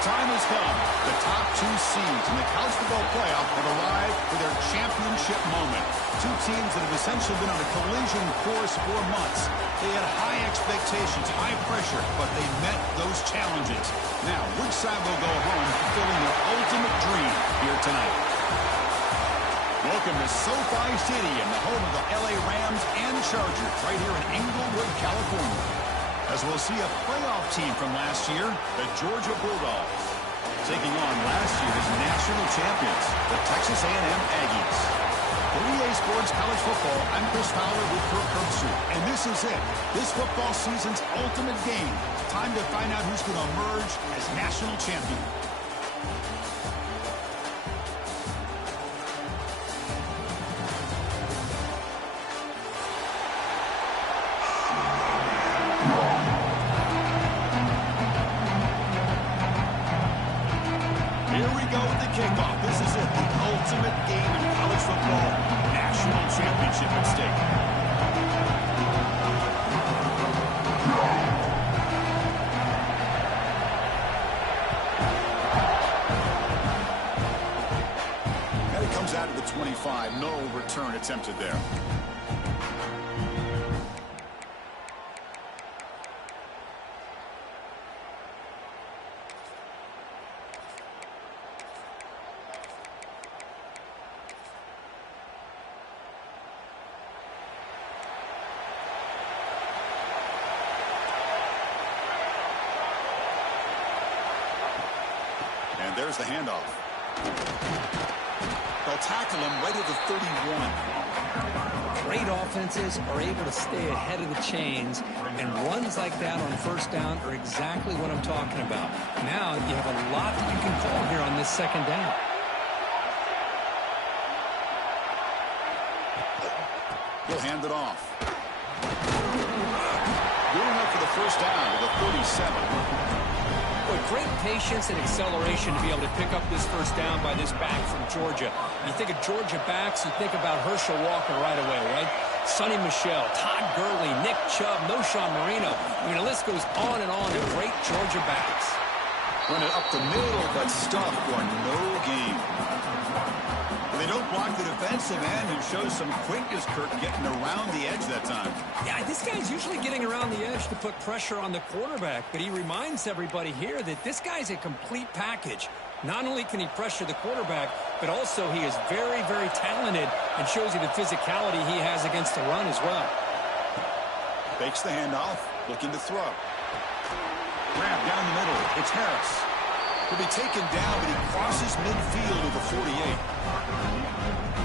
time has come. The top two seeds in the college football playoff have arrived for their championship moment. Two teams that have essentially been on a collision course for months. They had high expectations, high pressure, but they met those challenges. Now, which side will go home fulfilling their ultimate dream here tonight? Welcome to SoFi Stadium, the home of the LA Rams and Chargers, right here in Inglewood, California. As we'll see a playoff team from last year, the Georgia Bulldogs, taking on last year's national champions, the Texas A&M Aggies. For EA Sports College Football, I'm Chris Fowler with Kirk Herbstreit, and this is it. This football season's ultimate game. Time to find out who's going to emerge as national champion. Out of the 25, no return attempted there. And there's the handoff. They'll tackle him right at the 31. Great offenses are able to stay ahead of the chains, and runs like that on first down are exactly what I'm talking about. Now you have a lot that you can call here on this second down. He'll hand it off. Going up for the first down with a 37. With great patience and acceleration to be able to pick up this first down by this back from Georgia. You think of Georgia backs, you think about Herschel Walker right away, right? Sonny Michel, Todd Gurley, Nick Chubb, Noshawn Marino. I mean, the list goes on and on of great Georgia backs. Run it up the middle, but stuff for no gain. They don't block the defensive end and show some quickness, Kirk, getting around the edge that time. Yeah, this guy's usually getting around the edge to put pressure on the quarterback, but he reminds everybody here that this guy's a complete package. Not only can he pressure the quarterback, but also he is very, very talented and shows you the physicality he has against the run as well. Fakes the handoff, looking to throw. Grab down the middle. It's Harris. He'll be taken down, but he crosses midfield with the 48.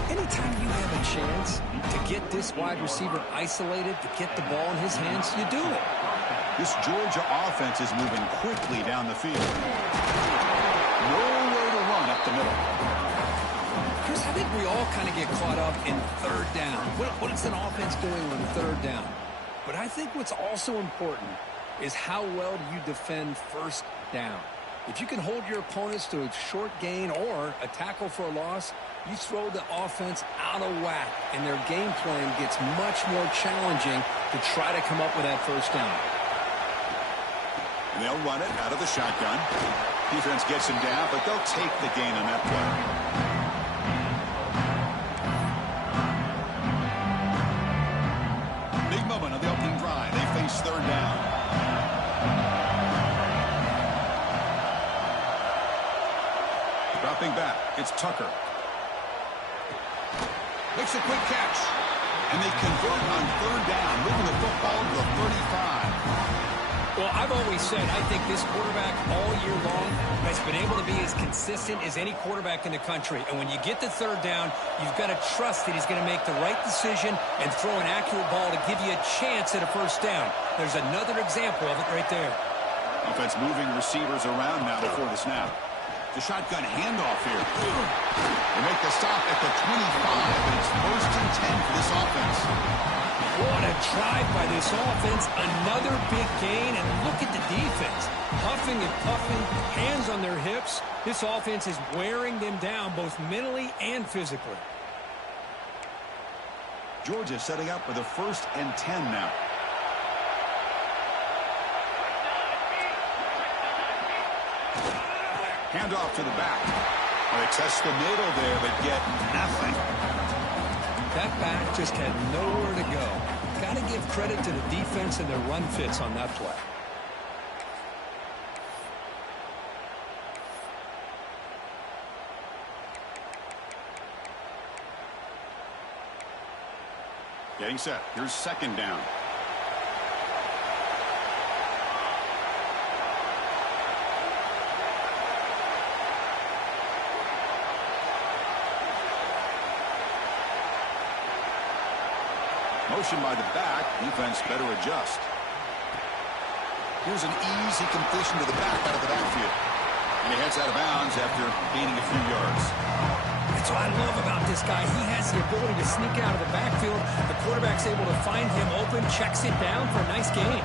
Anytime you have a chance to get this wide receiver isolated, to get the ball in his hands, you do it. This Georgia offense is moving quickly down the field. Nowhere to run up the middle. Chris, I think we all kind of get caught up in third down. What is an offense doing on third down? But I think what's also important is how well do you defend first down. If you can hold your opponents to a short gain or a tackle for a loss, you throw the offense out of whack, and their game plan gets much more challenging to try to come up with that first down. And they'll run it out of the shotgun. Defense gets him down, but they'll take the gain on that play. Big moment on the opening drive. They face third down. Dropping back, it's Tucker. Makes a quick catch. And they convert on third down, moving the football to the 35. Well, I've always said I think this quarterback all year long has been able to be as consistent as any quarterback in the country. And when you get the third down, you've got to trust that he's going to make the right decision and throw an accurate ball to give you a chance at a first down. There's another example of it right there. Offense moving receivers around now before the snap. The shotgun handoff here. They make the stop at the 25, but it's first and 10 for this offense. What a drive by this offense. Another big gain, and look at the defense. Huffing and puffing, hands on their hips. This offense is wearing them down both mentally and physically. Georgia setting up for the first and 10 now. Handoff to the back. Well, they test the middle there, but get nothing. That back just had nowhere to go. Got to give credit to the defense and their run fits on that play. Getting set. Here's second down. Motion by the back. Defense better adjust. Here's an easy completion to the back out of the backfield. And he heads out of bounds after gaining a few yards. That's what I love about this guy. He has the ability to sneak out of the backfield. The quarterback's able to find him open, checks it down for a nice gain.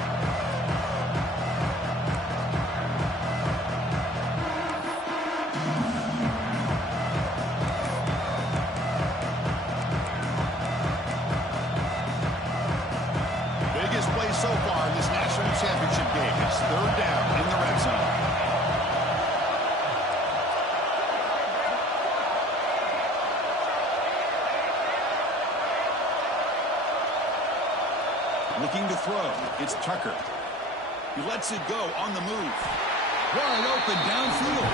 Biggest play so far in this national championship game. It's third down in the red zone. Looking to throw. It's Tucker. He lets it go on the move. Wide open downfield.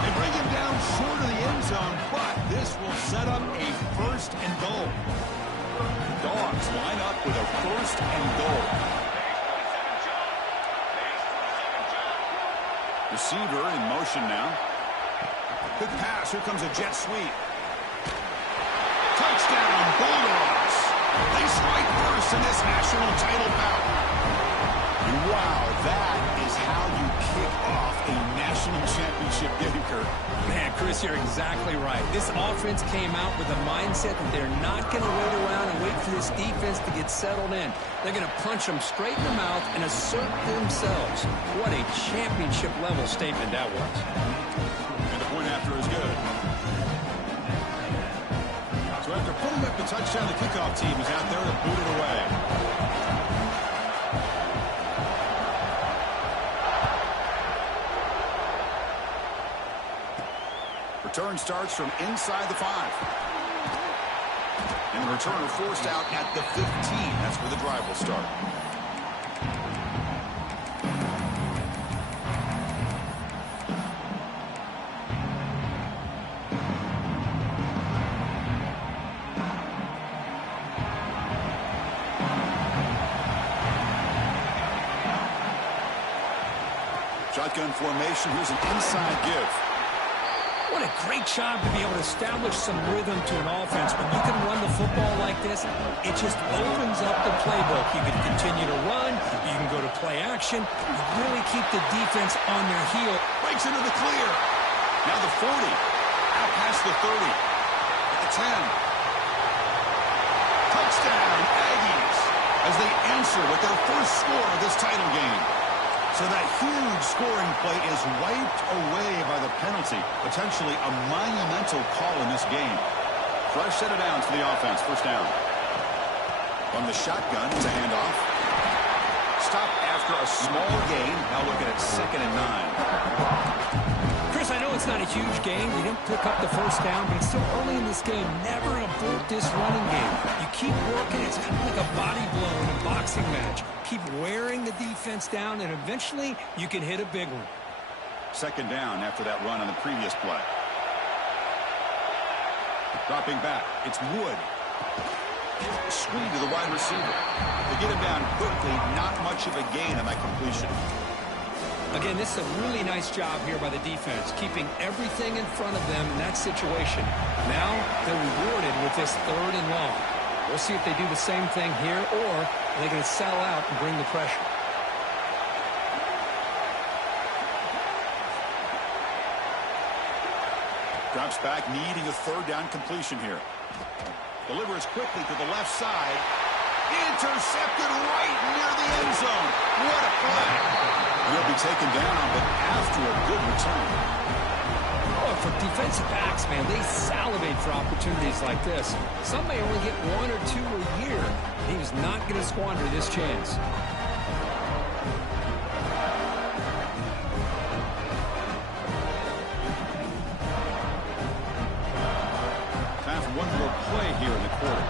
They bring him down short of the end zone, but this will set up a first and goal. The Dogs line up with a first and goal. Receiver in motion now. Quick pass. Here comes a jet sweep. Touchdown, Bulldogs. They strike first in this national title bout. And wow, that is how you kick off a national championship game, Kurt. Man, Chris, you're exactly right. This offense came out with a mindset that they're not going to wait around and wait for this defense to get settled in. They're going to punch them straight in the mouth and assert themselves. What a championship-level statement that was. And the point after is good. So after putting up the touchdown, the kickoff team is out there to boot it away. Return starts from inside the 5. And the returner forced out at the 15. That's where the drive will start. Shotgun formation. Here's an inside give. What a great job to be able to establish some rhythm to an offense. When you can run the football like this, it just opens up the playbook. You can continue to run. You can go to play action. You really keep the defense on their heel. Breaks into the clear. Now the 40. Out past the 30. At the 10. Touchdown, Aggies, as they answer with their first score of this title game. So that huge scoring play is wiped away by the penalty. Potentially a monumental call in this game. Fresh set of downs for the offense. First down. From the shotgun, it's a handoff. Stop after a small gain. Now looking at 2nd and 9. Chris, I know it's not a huge game. You didn't pick up the first down, but it's still early in this game. Never abort this running game. You keep working. It's kind of like a body blow in a boxing match. Keep wearing the defense down, and eventually you can hit a big one. 2nd down after that run on the previous play. Dropping back. It's Wood. Screen to the wide receiver. They get him down quickly. Not much of a gain on that completion. Again, this is a really nice job here by the defense, keeping everything in front of them in that situation. Now they're rewarded with this 3rd and long. We'll see if they do the same thing here, or are they going to sell out and bring the pressure. Drops back, needing a 3rd down completion here. Delivers quickly to the left side. Intercepted right near the end zone. What a play. He'll be taken down, but after a good return. Oh, for defensive backs, man, they salivate for opportunities like this. Some may only get 1 or 2 a year. He was not going to squander this chance. quarter.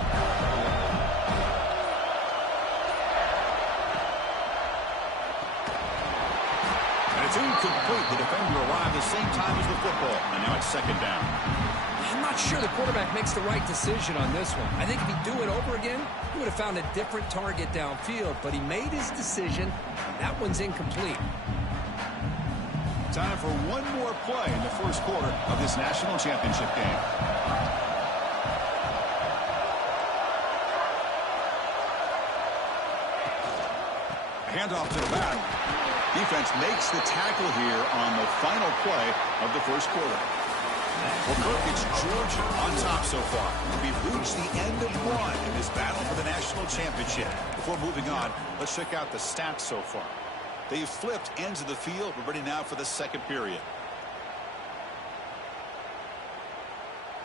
And it's incomplete. The defender arrived the same time as the football. And now it's second down. I'm not sure the quarterback makes the right decision on this one. I think if he'd do it over again, he would have found a different target downfield. But he made his decision. That one's incomplete. Time for one more play in the first quarter of this national championship game. Handoff to the back. Defense makes the tackle here on the final play of the first quarter. Well, Kirk, it's Georgia on top so far. We've reached the end of one in this battle for the national championship. Before moving on, let's check out the stats so far. They've flipped ends of the field. We're ready now for the second period.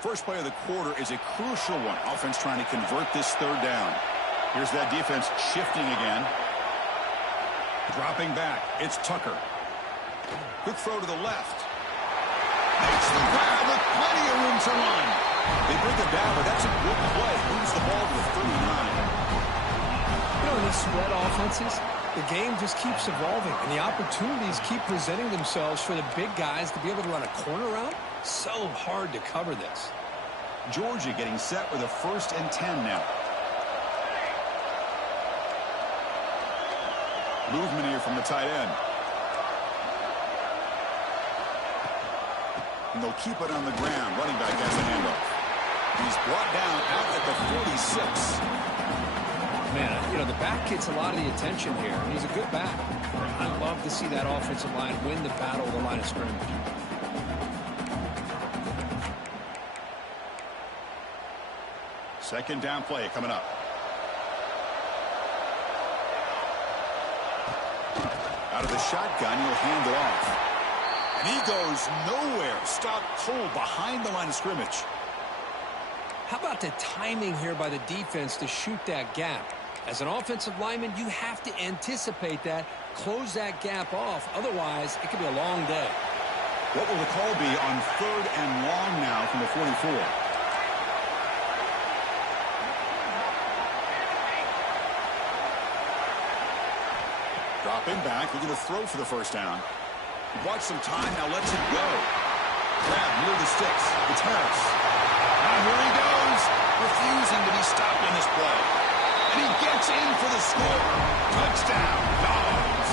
First play of the quarter is a crucial one. Offense trying to convert this third down. Here's that defense shifting again. Dropping back. It's Tucker. Quick throw to the left. Makes the grab with plenty of room to run. They bring him down, but that's a good play. Moves the ball to the 39. You know, in these spread offenses, the game just keeps evolving, and the opportunities keep presenting themselves for the big guys to be able to run a corner route. So hard to cover this. Georgia getting set with a 1st and 10 now. Movement here from the tight end. And they'll keep it on the ground. Running back has the handoff. He's brought down out at the 46. Man, you know, the back gets a lot of the attention here, and he's a good back. I love to see that offensive line win the battle of the line of scrimmage. Second down play coming up. Out of the shotgun, he'll hand it off. And he goes nowhere. Stopped cold behind the line of scrimmage. How about the timing here by the defense to shoot that gap? As an offensive lineman, you have to anticipate that, close that gap off. Otherwise, it could be a long day. What will the call be on 3rd and long now from the 44? Dropping back, looking to throw for the first down. Watch some time, now lets it go. Grab near the sticks. It's Harris. And here he goes, refusing to be stopped in this play. And he gets in for the score. Touchdown, Dogs.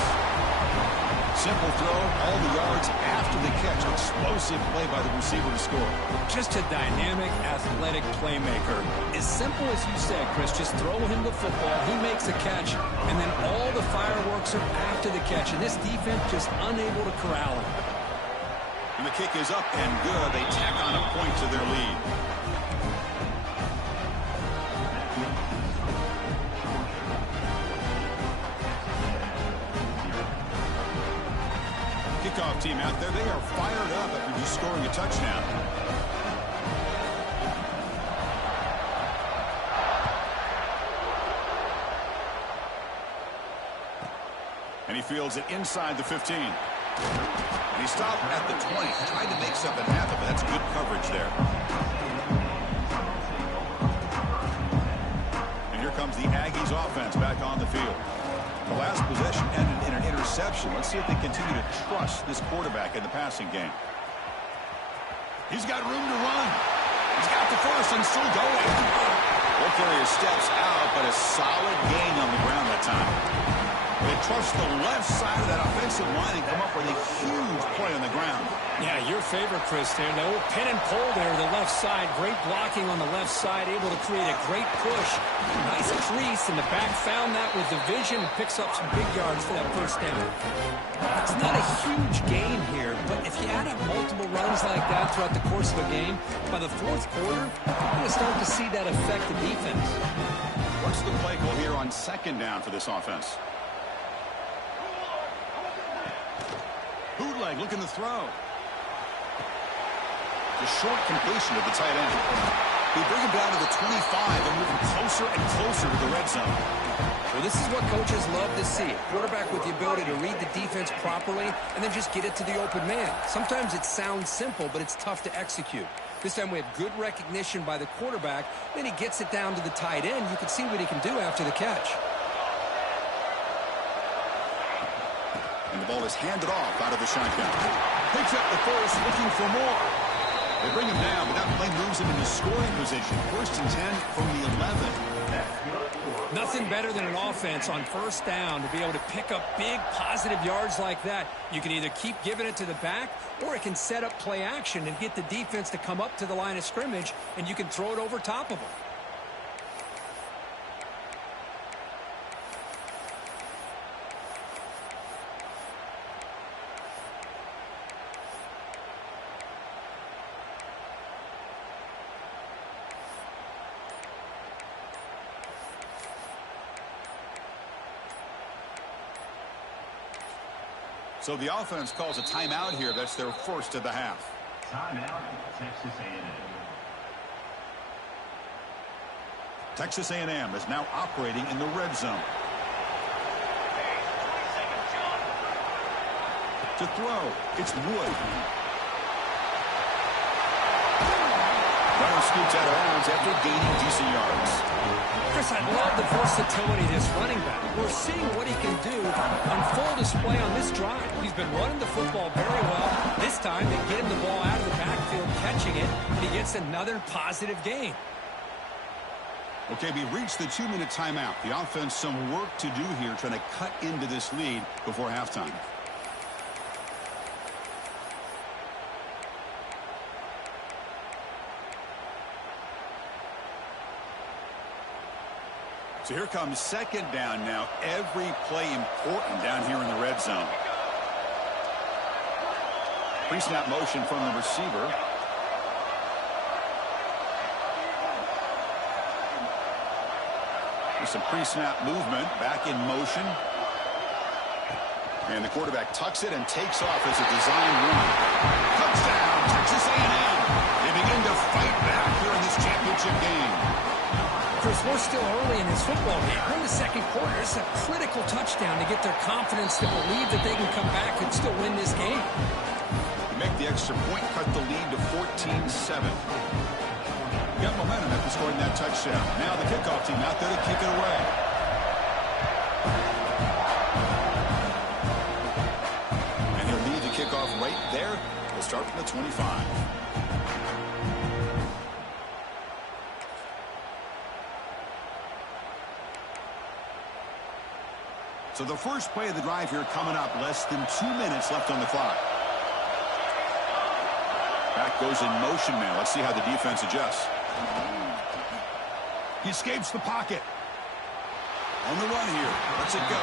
Simple throw, all the yards after the catch. Explosive play by the receiver to score. Just a dynamic, athletic playmaker. As simple as you said, Chris, just throw him the football, he makes a catch, and then all the fireworks are after the catch. And this defense just unable to corral him. And the kick is up and good. They tack on a point to their lead. Kickoff team out there. They are fired up after just scoring a touchdown. And he fields it inside the 15. And he stopped at the 20. Tried to make something happen, but that's good coverage there. And here comes the Aggies offense back on the field. The last possession ended in an interception. Let's see if they continue to trust this quarterback in the passing game. He's got room to run. He's got the first and still going. Ball carrier steps out, but a solid gain on the ground that time. They trust the left side of that offensive line and come up with a huge play on the ground. Yeah, your favorite, Chris, there. The old pin and pull there, the left side. Great blocking on the left side, able to create a great push. Nice crease, and the back found that with the vision and picks up some big yards for that first down. It's not a huge gain here, but if you add up multiple runs like that throughout the course of a game, by the fourth quarter, you're going to start to see that affect the defense. What's the play call here on second down for this offense? Bootleg looking to throw. The short completion of the tight end. They bring him down to the 25 and move him closer and closer to the red zone. Well, this is what coaches love to see. A quarterback with the ability to read the defense properly and then just get it to the open man. Sometimes it sounds simple, but it's tough to execute. This time we have good recognition by the quarterback. Then he gets it down to the tight end. You can see what he can do after the catch. And the ball is handed off out of the shotgun. Picks up the first, looking for more. They bring him down, but that play moves him into scoring position. 1st and 10 from the 11. Nothing better than an offense on 1st down to be able to pick up big positive yards like that. You can either keep giving it to the back, or it can set up play action and get the defense to come up to the line of scrimmage, and you can throw it over top of them. So the offense calls a timeout here. That's their first of the half. Timeout, Texas A&M. Texas A&M is now operating in the red zone. To throw, it's Wood. Runner scoots out of bounds after gaining decent yards. Chris, I love the versatility of this running back. We're seeing what he can do on full display on this drive. He's been running the football very well. This time they get him the ball out of the backfield, catching it, and he gets another positive gain. Okay, we reached the 2-minute timeout. The offense some work to do here, trying to cut into this lead before halftime. So here comes 2nd down now. Every play important down here in the red zone. Pre-snap motion from the receiver. There's some pre-snap movement. Back in motion. And the quarterback tucks it and takes off as a design run. Touchdown, Texas A&M. They begin to fight back here in this championship game. Chris, we're still early in this football game. We're in the 2nd quarter. It's a critical touchdown to get their confidence to believe that they can come back and still win this game. They make the extra point, cut the lead to 14-7. Got momentum after scoring that touchdown. Now the kickoff team out there to kick it away. And he'll lead the kickoff right there. We'll start from the 25. So the first play of the drive here coming up. Less than 2 minutes left on the clock. Back goes in motion now. Let's see how the defense adjusts. He escapes the pocket. On the run here. Let's it go.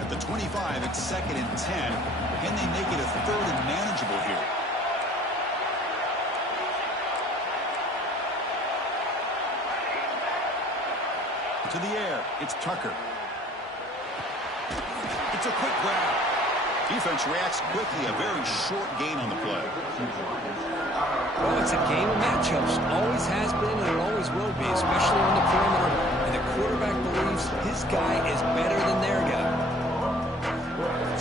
At the 25, it's 2nd and 10. Can they make it a 3rd and manageable here? To the air, it's Tucker. It's a quick grab. Defense reacts quickly. A very short gain on the play. Well, it's a game of matchups. Always has been and it always will be, especially on the perimeter. And the quarterback believes his guy is better than their guy.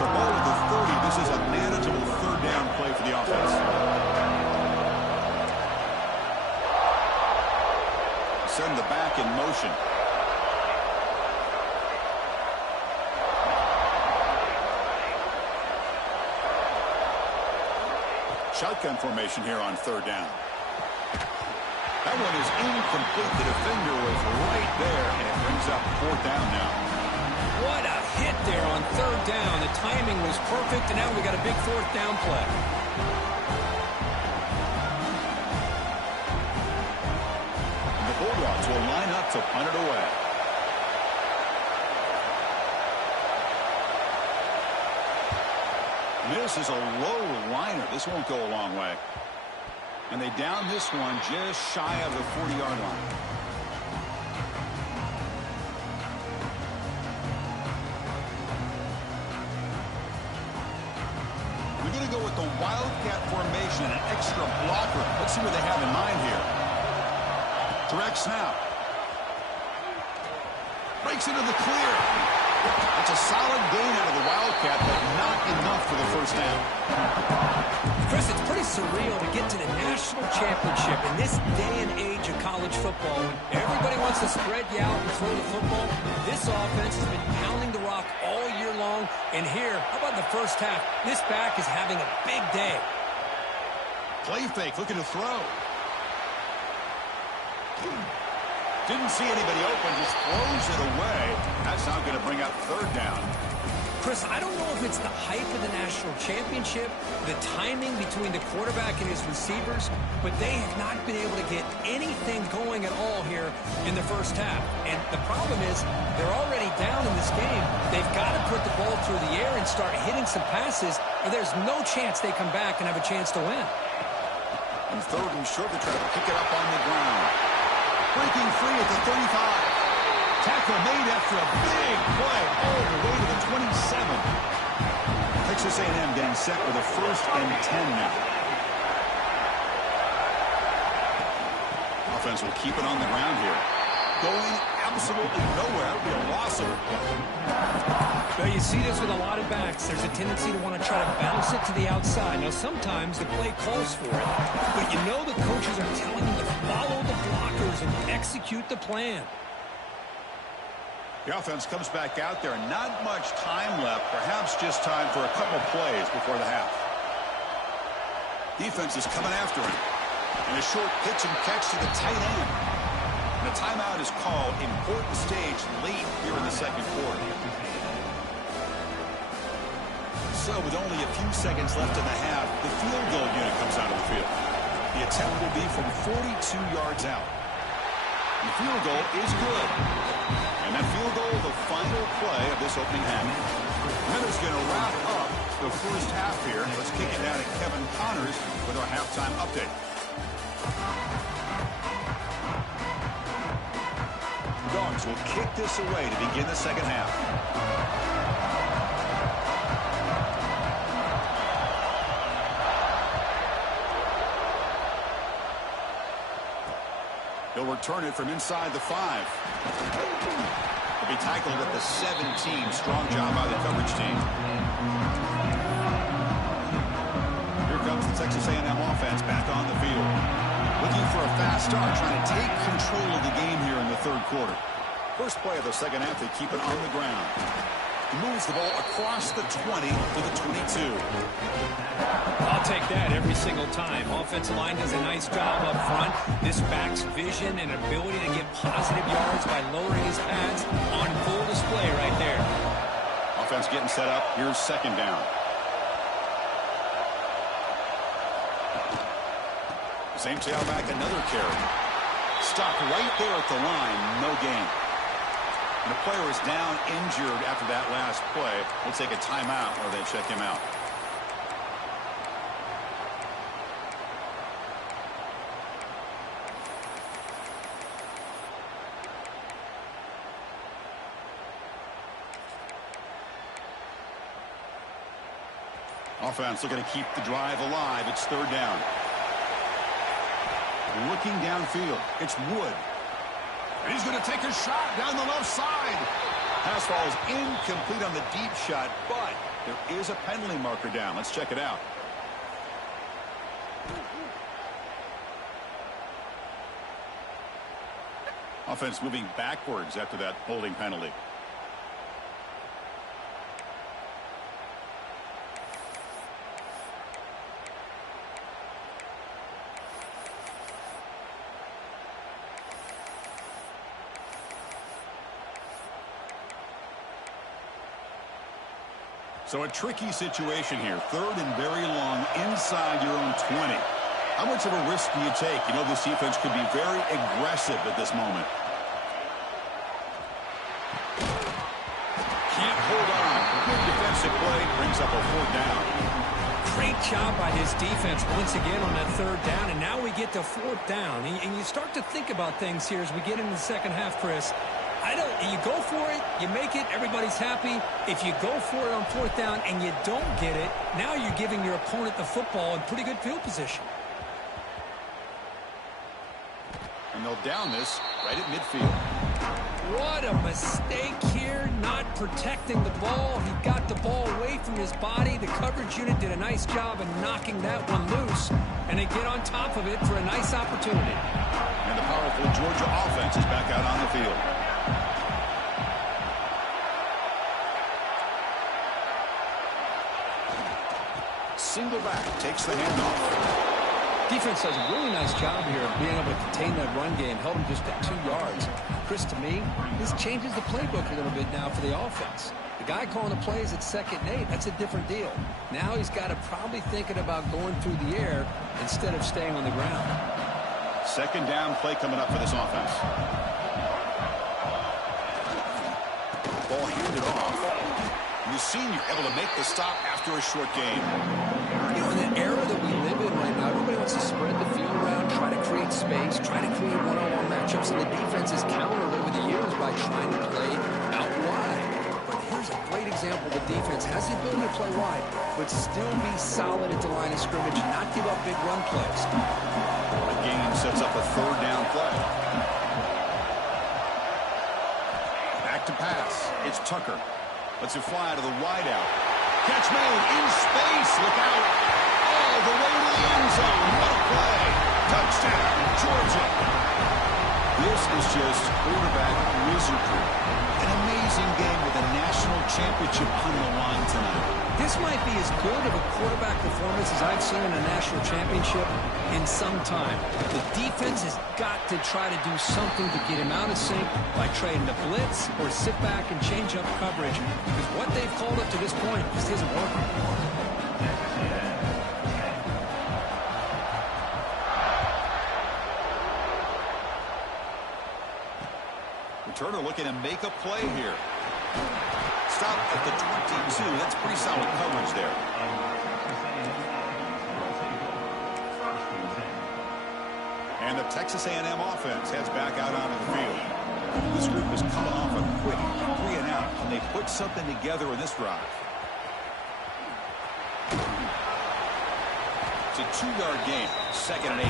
So ball at the 30. This is a manageable 3rd down play for the offense. Send the back in motion. Shotgun formation here on 3rd down. That one is incomplete. The defender was right there, and it brings up 4th down now. What a hit there on 3rd down. The timing was perfect, and now we got a big 4th down play. The Bulldogs will line up to punt it away. This is a low liner. This won't go a long way. And they down this one just shy of the 40-yard line. We're going to go with the Wildcat formation, an extra blocker. Let's see what they have in mind here. Direct snap. Breaks into the clear. It's a solid gain out of the Wildcat, but not enough for the first down. Chris, it's pretty surreal to get to the national championship in this day and age of college football. When everybody wants to spread you out and throw the football, this offense has been pounding the rock all year long. And here, how about the first half? This back is having a big day. Play fake, looking to throw. Didn't see anybody open, just throws it away. That's not going to bring up third down. Chris, I don't know if it's the hype of the national championship, the timing between the quarterback and his receivers, but they have not been able to get anything going at all here in the first half. And the problem is they're already down in this game. They've got to put the ball through the air and start hitting some passes, or there's no chance they come back and have a chance to win. And third and short, they try to pick it up on the ground. Breaking free at the 35. Tackle made after a big play all the way to the 27. Texas A&M getting set with a 1st and 10 now. Offense will keep it on the ground here. Going absolutely nowhere. That would be a loss of it. Well, you see this with a lot of backs. There's a tendency to want to try to bounce it to the outside. Now, sometimes the play calls for it, but you know the coaches are telling them to follow the blockers and execute the plan. The offense comes back out there, and not much time left. Perhaps just time for a couple plays before the half. Defense is coming after him. And a short pitch and catch to the tight end. And a timeout is called. Important stage late here in the second quarter. So with only a few seconds left in the half, the field goal unit comes out of the field. The attempt will be from 42 yards out. The field goal is good. And that field goal, the final play of this opening half. Miller's going to wrap up the first half here. Let's kick it down to Kevin Connors with our halftime update. Dogs will kick this away to begin the second half. He'll return it from inside the 5. He'll be tackled at the 17. Strong job by the coverage team. Here comes the Texas A&M offense back on the field. Looking for a fast start, trying to take control of the game here in the third quarter. First play of the second half, they keep it on the ground. He moves the ball across the 20 to the 22. I'll take that every single time. Offensive line does a nice job up front. This back's vision and ability to get positive yards by lowering his pads on full display right there. Offense getting set up. Here's second down. Same tailback, another carry. Stopped right there at the line. No gain. And the player is down injured after that last play. We'll take a timeout or they check him out. Offense looking to keep the drive alive. It's third down. Looking downfield. It's Wood. And he's going to take a shot down the left side. Pass ball is incomplete on the deep shot, but there is a penalty marker down. Let's check it out. Offense moving backwards after that holding penalty. So a tricky situation here. Third and very long inside your own 20. How much of a risk do you take? You know this defense could be very aggressive at this moment. Can't hold on. Good defensive play. Brings up a fourth down. Great job by this defense once again on that third down. And now we get to fourth down. And you start to think about things here as we get into the second half, Chris. You go for it, you make it, everybody's happy. If you go for it on fourth down and you don't get it, now you're giving your opponent the football in pretty good field position. And they'll down this right at midfield. What a mistake here, not protecting the ball. He got the ball away from his body. The coverage unit did a nice job of knocking that one loose. And they get on top of it for a nice opportunity. And the powerful Georgia offense is back out on the field. Single back takes the handoff. Defense does a really nice job here of being able to contain that run game. Held him just at 2 yards. Chris, to me, this changes the playbook a little bit now for the offense. The guy calling the plays at 2nd and 8, that's a different deal. Now he's got to probably thinking about going through the air instead of staying on the ground. 2nd down play coming up for this offense. Ball handed off. The senior able to make the stop after a short game. You know, in the era that we live in right now, everybody wants to spread the field around, try to create space, try to create one-on-one matchups, and the defense is countered over the years by trying to play out wide. But here's a great example. The defense has the ability to play wide, but still be solid at the line of scrimmage and not give up big run plays. The game sets up a 3rd down play. Back to pass. It's Tucker. Lets it fly to the wideout. Catch made in space. Look out. All the way to the end zone. What a play. Touchdown, Georgia. This is just quarterback wizardry. An amazing game with a national championship on the line tonight. This might be as good of a quarterback performance as I've seen in a national championship in some time. The defense has got to try to do something to get him out of sync by trading the blitz or sit back and change up coverage, because what they've called up to this point just isn't working. Returner looking to make a play here. Stop at the 22. That's pretty solid coverage there. And the Texas A&M offense heads back out onto the field. This group is coming off a quick 3 and out. Can they put something together in this drive? It's a 2-yard gain. 2nd and 8.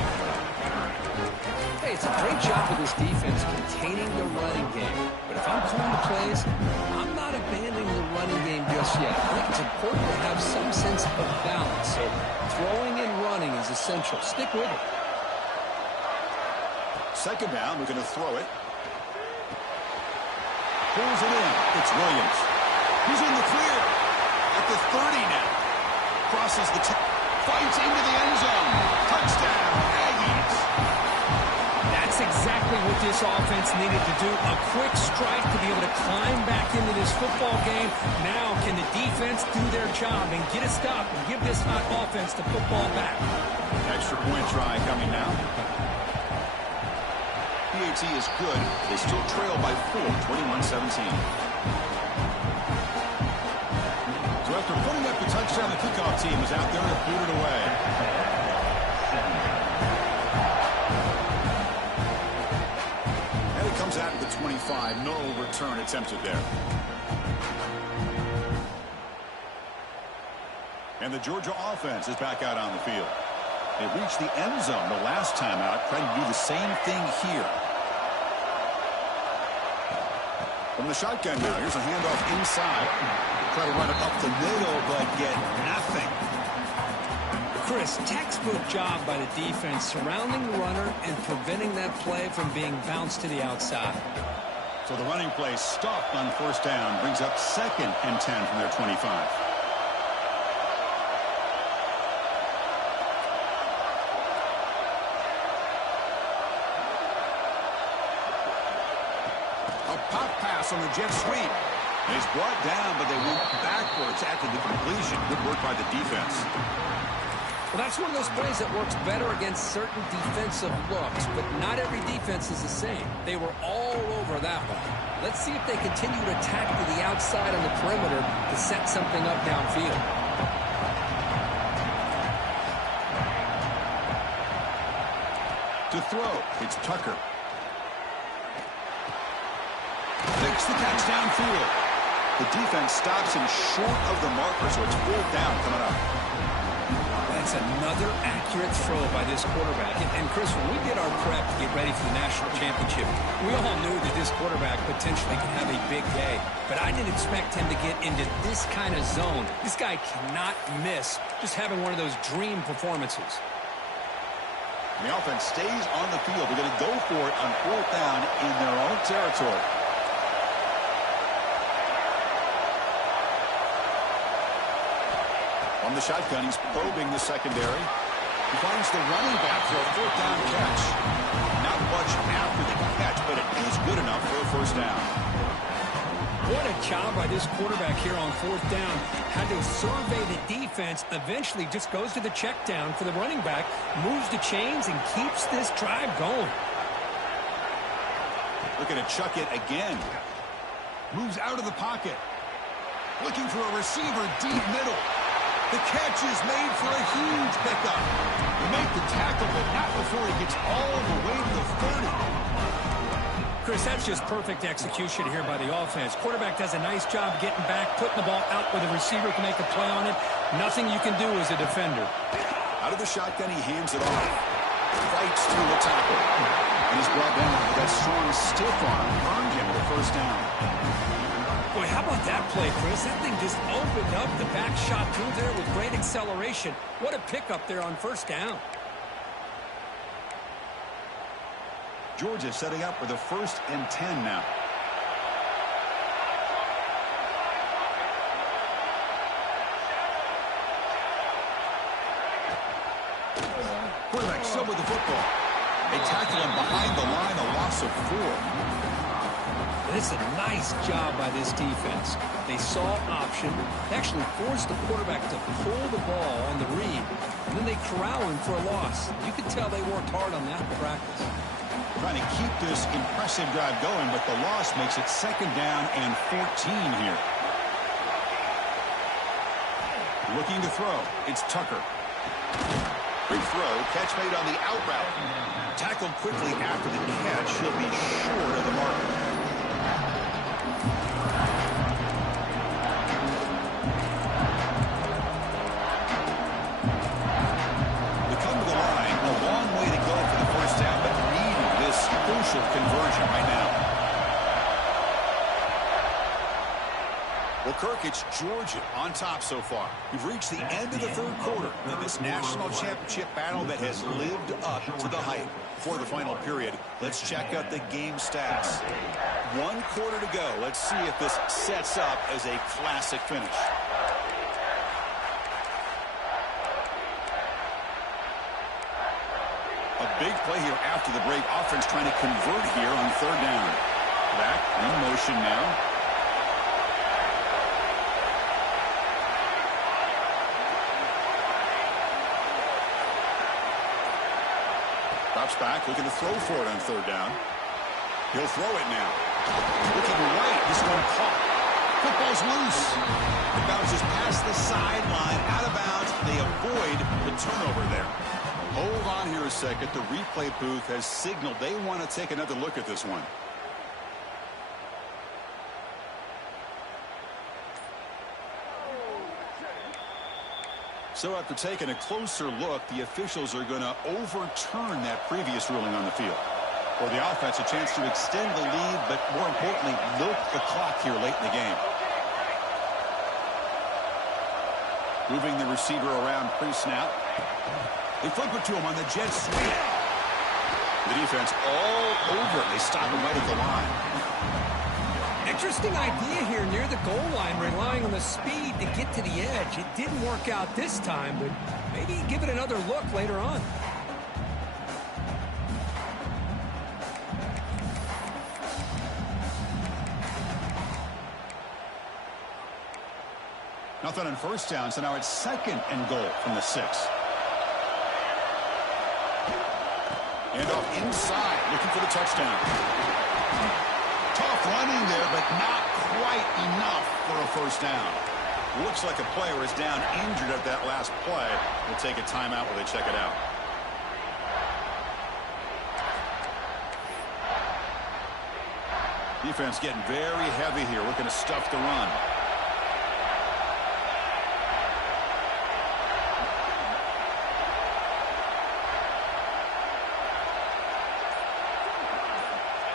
Hey, it's a great job for this defense containing the running game. But if I'm calling the plays, I'm not abandoning the running game just yet. I think it's important to have some sense of balance. So throwing and running is essential. Stick with it. 2nd down, we're going to throw it. Pulls it in. It's Williams. He's in the clear. At the 30 now. Crosses the fights into the end zone. Touchdown, Aggies. That's exactly what this offense needed to do. A quick strike to be able to climb back into this football game. Now can the defense do their job and get a stop and give this hot offense the football back? Extra point try coming now. PAT is good. They still trail by 4, 21-17. So after putting up the touchdown, the kickoff team is out there to boot it away. And it comes out to the 25. No return attempted there. And the Georgia offense is back out on the field. They reached the end zone the last time out, trying to do the same thing here. From the shotgun now, here's a handoff inside. Try to run it up the middle, but get nothing. Chris, textbook job by the defense surrounding the runner and preventing that play from being bounced to the outside. So the running play stopped on 1st down, brings up 2nd and 10 from their 25. On the jet sweep. And he's brought down, but they went backwards after the completion. Good work by the defense. Well, that's one of those plays that works better against certain defensive looks, but not every defense is the same. They were all over that one. Let's see if they continue to attack to the outside on the perimeter to set something up downfield. To throw, it's Tucker. Makes the catch downfield. The defense stops him short of the marker, so it's 4th down coming up. That That's another accurate throw by this quarterback. And Chris, when we did our prep to get ready for the national championship, we all knew that this quarterback potentially could have a big day. But I didn't expect him to get into this kind of zone. This guy cannot miss just having one of those dream performances. The offense stays on the field. They're going to go for it on 4th down in their own territory. On the shotgun, he's probing the secondary. He finds the running back for a 4th down catch. Not much after the catch, but it is good enough for a 1st down. What a job by this quarterback here on 4th down. Had to survey the defense, eventually just goes to the check down for the running back, moves the chains, and keeps this drive going. Looking to chuck it again. Moves out of the pocket. Looking for a receiver deep middle. The catch is made for a huge pickup. Make the tackle, but not before he gets all the way to the 30. Chris, that's just perfect execution here by the offense. Quarterback does a nice job getting back, putting the ball out where the receiver can make a play on it. Nothing you can do as a defender. Out of the shotgun, he hands it off. Fights through the tackle. And he's brought down with that strong stiff arm. Earned him the 1st down. Boy, how about that play, Chris? That thing just opened up. The back shot through there with great acceleration. What a pickup there on 1st down. Georgia setting up for the 1st and 10 now. Quarterback still with the football. They tackle him behind the line, a loss of 4. This is a nice job by this defense. They saw option, actually forced the quarterback to pull the ball on the read, and then they corral him for a loss. You could tell they worked hard on that in practice. Trying to keep this impressive drive going, but the loss makes it 2nd down and 14 here. Looking to throw. It's Tucker. Free throw. Catch made on the out route. Tackled quickly after the catch. He'll be short of the marker. Conversion right now. Well, Kirk, it's Georgia on top so far. We've reached the end of the 3rd quarter of this national championship battle that has lived up to the hype. For the final period, let's check out the game stats. 1 quarter to go. Let's see if this sets up as a classic finish. A big play here after the break. Offense trying to convert here on 3rd down. Back in motion now. Drops back, looking to throw for it on 3rd down. He'll throw it now. Looking right, this one caught. Football's loose. It bounces past the sideline, out of bounds. They avoid the turnover there. Hold on here a second. The replay booth has signaled they want to take another look at this one. So after taking a closer look, the officials are going to overturn that previous ruling on the field. For the offense, a chance to extend the lead, but more importantly, milk the clock here late in the game. Moving the receiver around pre-snap. They flip it to him on the jet sweep. The defense all over it. They stop him right at the line. Interesting idea here near the goal line, relying on the speed to get to the edge. It didn't work out this time, but maybe give it another look later on. Nothing on 1st down, so now it's 2nd and goal from the 6. And off inside, looking for the touchdown. Tough running there, but not quite enough for a 1st down. Looks like a player is down injured at that last play. We'll take a timeout while they check it out. Defense getting very heavy here, looking to stuff the run.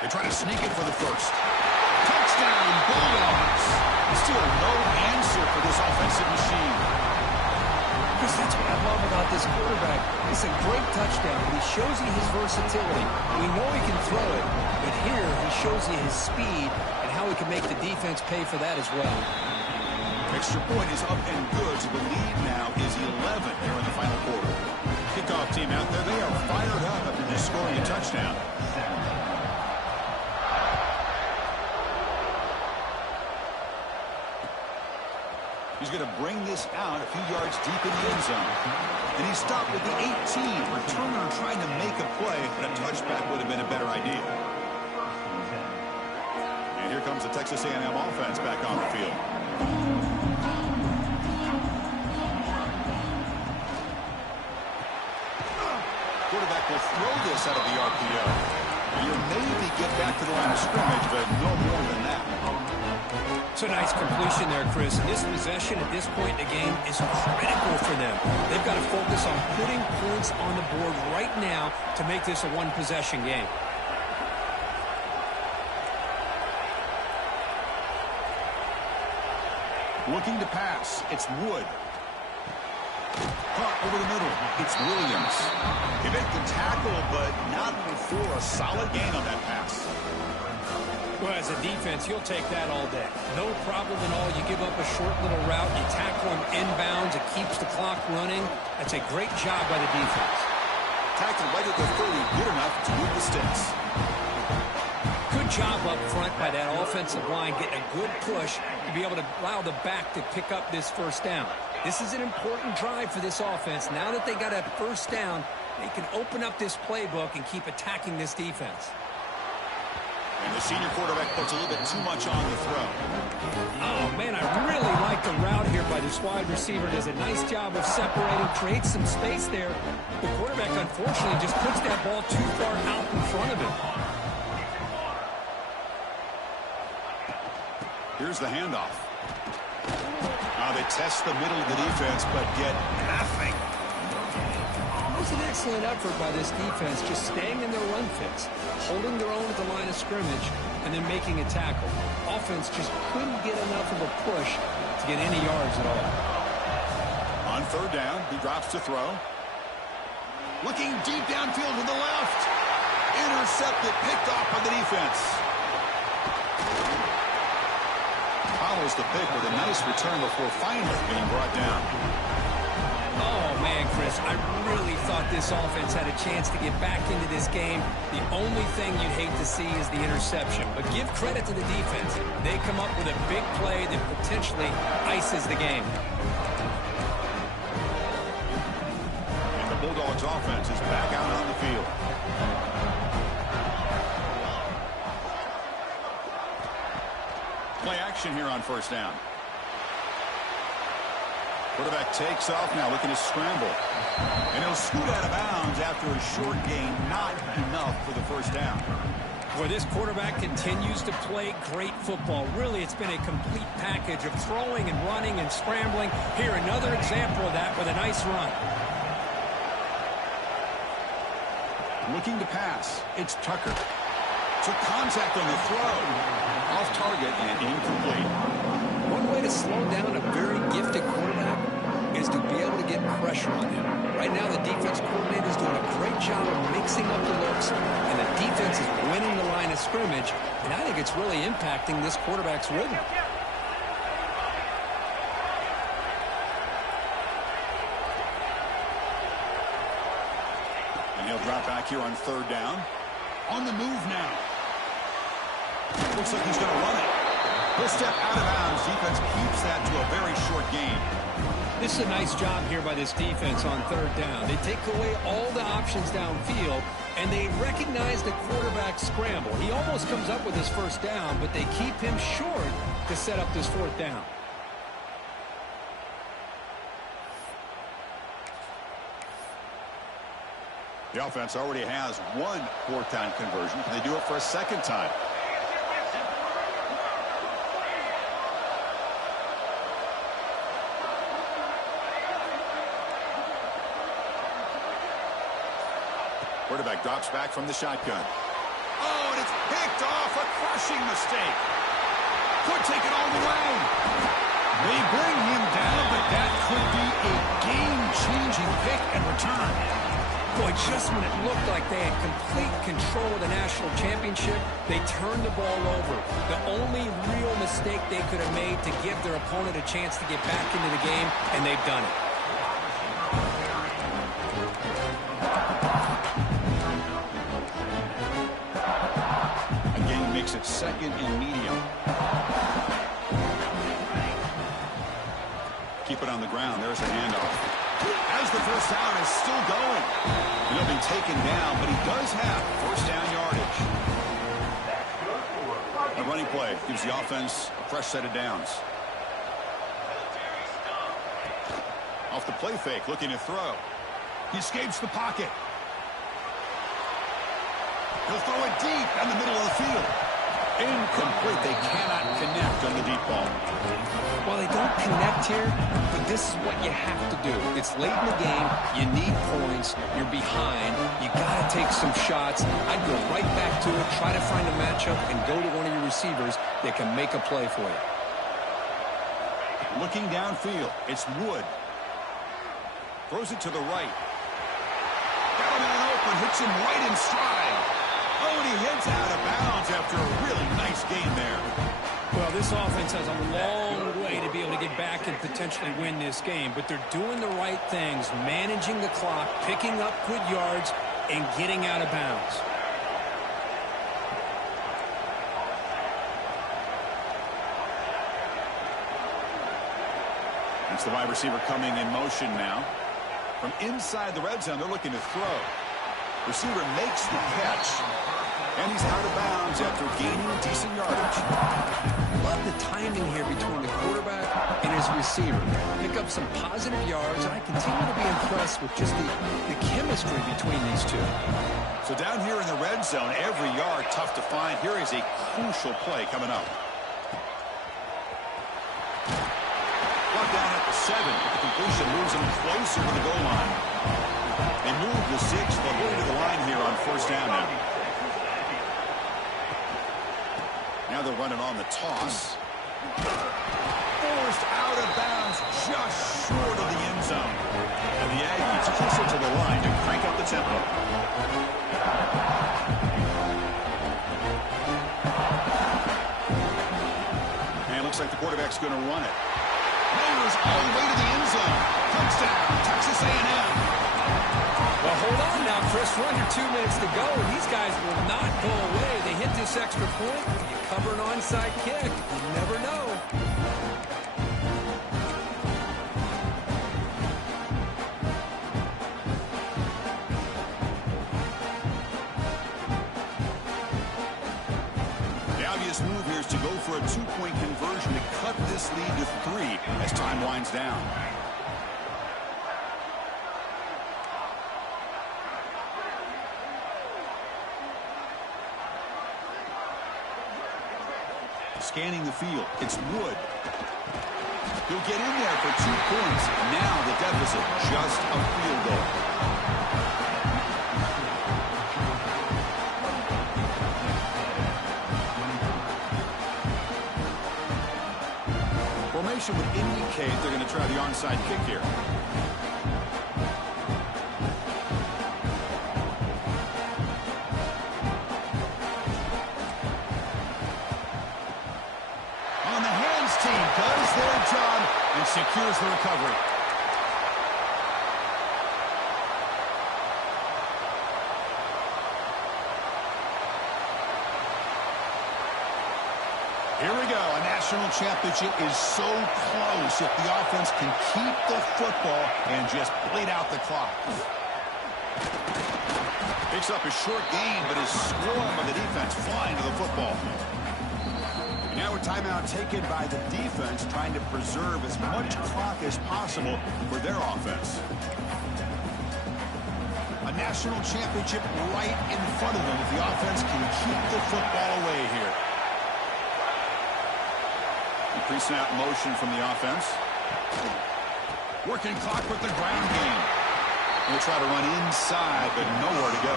They try to sneak it for the first. Touchdown, Bulldogs. Still no answer for this offensive machine. Chris, that's what I love about this quarterback. It's a great touchdown, but he shows you his versatility. We know he can throw it, but here he shows you his speed and how he can make the defense pay for that as well. Extra point is up and good. So the lead now is 11 here in the final quarter. Kickoff team out there. They are fired up after just scoring a touchdown. He's going to bring this out a few yards deep in the end zone. And he stopped at the 18. Returner trying to make a play, but a touchback would have been a better idea. And here comes the Texas A&M offense back on the field. Quarterback will throw this out of the RPO. You'll maybe get back to the line of scrimmage, but no more than that. It's a nice completion there, Chris. This possession at this point in the game is critical for them. They've got to focus on putting points on the board right now to make this a one-possession game. Looking to pass. It's Wood. Caught over the middle. It's Williams. He made the tackle, but not before a solid gain on that pass. Well, as a defense, you'll take that all day. No problem at all. You give up a short little route. You tackle him inbounds. It keeps the clock running. That's a great job by the defense. Tackled right at the 30. Good enough to move the sticks. Good job up front by that offensive line, getting a good push to be able to allow the back to pick up this first down. This is an important drive for this offense. Now that they got a first down, they can open up this playbook and keep attacking this defense. And the senior quarterback puts a little bit too much on the throw. Oh, man, I really like the route here by this wide receiver. Does a nice job of separating, creates some space there. The quarterback, unfortunately, just puts that ball too far out in front of him. Here's the handoff. They test the middle of the defense, but get nothing. It was an excellent effort by this defense, just staying in their run fits, holding their own at the line of scrimmage, and then making a tackle. Offense just couldn't get enough of a push to get any yards at all. On third down, he drops to throw. Looking deep downfield to the left. Intercepted, picked off by the defense. Follows the pick with a nice return before finally being brought down. Oh, man, Chris, I really thought this offense had a chance to get back into this game. The only thing you'd hate to see is the interception. But give credit to the defense. They come up with a big play that potentially ices the game. And the Bulldogs offense is back out on the field. Play action here on first down. Quarterback takes off now, looking to scramble. And he'll scoot out of bounds after a short gain. Not enough for the first down. Boy, this quarterback continues to play great football. Really, it's been a complete package of throwing and running and scrambling. Here, another example of that with a nice run. Looking to pass. It's Tucker. Took contact on the throw. Off target and incomplete. One way to slow down a very gifted quarterback is to be able to get pressure on him. Right now, the defense coordinator is doing a great job of mixing up the looks, and the defense is winning the line of scrimmage, and I think it's really impacting this quarterback's rhythm. And he'll drop back here on third down. On the move now. Looks like he's going to run it. He'll step out of bounds. Defense keeps that to a very short gain. This is a nice job here by this defense on third down. They take away all the options downfield, and they recognize the quarterback scramble. He almost comes up with his first down, but they keep him short to set up this fourth down. The offense already has one fourth down conversion. Can they do it for a second time? Quarterback drops back from the shotgun. Oh, and it's picked off, a crushing mistake. Could take it all the way. They bring him down, but that could be a game-changing pick and return. Boy, just when it looked like they had complete control of the national championship, they turned the ball over. The only real mistake they could have made to give their opponent a chance to get back into the game, and they've done it. Again, makes it second and medium. Keep it on the ground. There's the handoff. As the first down is still going. He'll be taken down, but he does have first down yardage. A running play gives the offense a fresh set of downs. Off the play fake, looking to throw. He escapes the pocket. He'll throw it deep in the middle of the field. Incomplete. They cannot connect on the deep ball. Well, they don't connect here, but this is what you have to do. It's late in the game. You need points. You're behind. You got to take some shots. I'd go right back to it, try to find a matchup, and go to one of your receivers that can make a play for you. Looking downfield, it's Wood. Throws it to the right. Got a man open, hits him right in stride. Oh, and he heads out of bounds after a really nice gain there. Well, this offense has a long way to be able to get back and potentially win this game, but they're doing the right things, managing the clock, picking up good yards, and getting out of bounds. It's the wide receiver coming in motion now. From inside the red zone, they're looking to throw. Receiver makes the catch, and he's out of bounds after gaining decent yardage. Love the timing here between the quarterback and his receiver. Pick up some positive yards, and I continue to be impressed with just the chemistry between these two. So down here in the red zone, every yard tough to find. Here is a crucial play coming up. Brought down at the 7, but the completion moves him closer to the goal line. They move the 6, but going to the line here on first down now. Now they're running on the toss. Forced out of bounds just short of the end zone. And the Aggies closer to the line to crank up the tempo. And it looks like the quarterback's going to run it. Motors all the way to the end zone. Touchdown, Texas A&M. Well, hold on now, Chris. We're under 2 minutes to go, and these guys will not go away. They hit this extra point. You cover an onside kick. You never know. The obvious move here is to go for a 2-point conversion to cut this lead to 3 as time winds down. Scanning the field, it's Wood. He'll get in there for 2 points. Now the deficit, just a field goal. Formation would indicate they're going to try the onside kick here. Does their job and secures the recovery. Here we go. A national championship is so close if the offense can keep the football and just bleed out the clock. Picks up a short gain, but is swarmed by the defense flying to the football. Now a timeout taken by the defense, trying to preserve as much clock as possible for their offense. A national championship right in front of them if the offense can keep the football away here. Pre-snap motion from the offense. Working clock with the ground game. They'll try to run inside, but nowhere to go.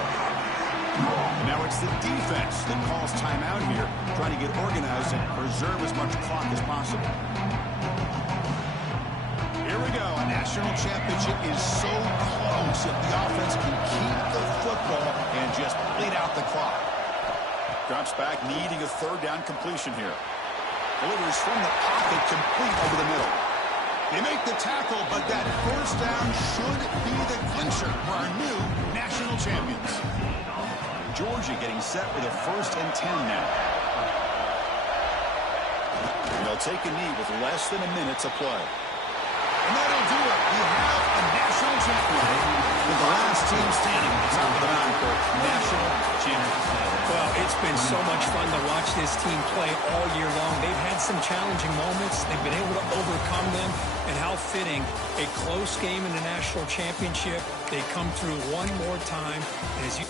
And now it's the defense that calls timeout here, trying to get organized and preserve as much clock as possible. Here we go. A national championship is so close if the offense can keep the football and just bleed out the clock. Drops back, needing a third down completion here. Delivers from the pocket, complete over the middle. They make the tackle, but that first down should be the clincher for our new national champions. Georgia getting set with a 1st and 10 now. And they'll take a knee with less than a minute to play. And that'll do it. We have a national champion with the last team standing at the top of the mountain for national championship. Well, it's been so much fun to watch this team play all year long. They've had some challenging moments. They've been able to overcome them. And how fitting, a close game in the national championship. They come through one more time. And as you...